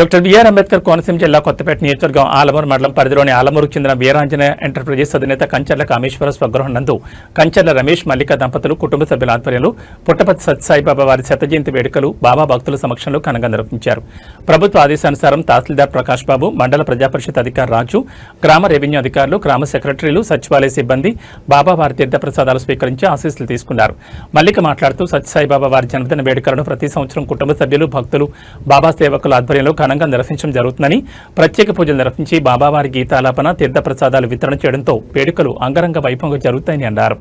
Doctor BR Ambedkar Konaseema జిల్లా కొత్తపేట నియోజకవర్గం ఆలమూరు మండలం పరిధిలోని ఆలమూరుకు చెందిన వీరాంజనేయ ఎంటర్ప్రైజెస్ అధినేత కంచర్ల కామేశ్వర స్వగృహం నందు కంచర్ల రమేష్ మల్లిక దంపతులు కుటుంబ సభ్యుల ఆధ్వర్యంలో పుట్టపర్తి సత్యసాయిబాబా వారి శత జయంతి వేడుకలు బాబా భక్తుల సమక్షంలో ఘనంగా నిర్వహించారు. ప్రభుత్వ ఆదేశానుసారం తహసీల్దార్ ప్రకాష్ బాబు, మండల ప్రజాపరిషత్ అధికారి రాజు, గ్రామ రెవెన్యూ అధికారులు, గ్రామ సెక్రటరీలు, సచివాలయ సిబ్బంది బాబా వారి తీర్థప్రసాదాలు స్వీకరించి ఆశీస్సులు తీసుకున్నారు. మల్లిక మాట్లాడుతూ సత్యసాయిబాబా వారి జన్మదిన వేడుకలను ప్రతి సంవత్సరం కుటుంబ సభ్యులు, భక్తులు, బాబా సేవకుల ఆధ్వర్యంలో ఘనంగా నిర్వహించడం జరుగుతుందని, ప్రత్యేక పూజలు నిర్వహించి బాబావారి గీతాలాపన, తీర్థప్రసాదాలు వితరణ చేయడంతో వేడుకలు అంగరంగ వైభవంగా జరుగుతాయని అన్నారు.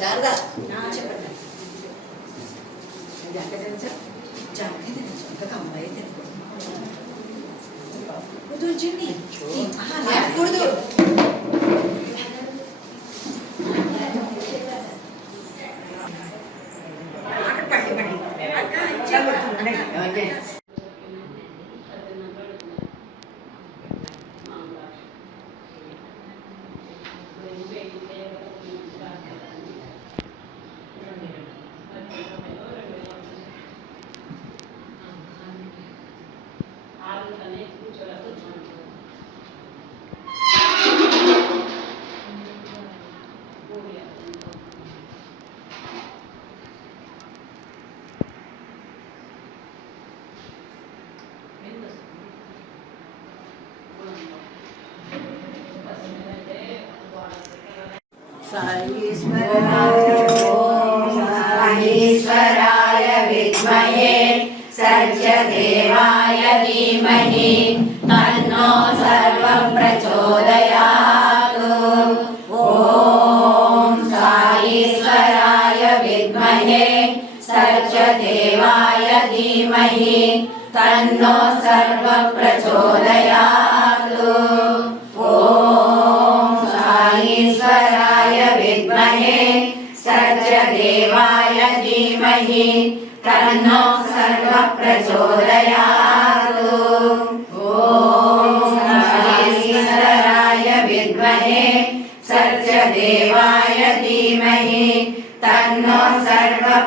శారదా చెప్పండి. జాగ్రత్త ఇంకా అమ్మాయి తినకూడదు, లేకూడదు. साईश्वराय विद्महे सत्यदेवाय धीमहि तन्नो सर्वं प्रचोदयात्। ॐ साईश्वराय विद्महे सत्यदेवाय धीमहि तन्नो सर्वं प्रचोदयात्। ॐ साईश्वराय विद्महे सत्यदेवाय धीमहि तन्नो सर्वं प्रचोदयात्। ॐ साईश्वराय विद्महे सत्यदेवाय धीमहि तन्नो सर्वं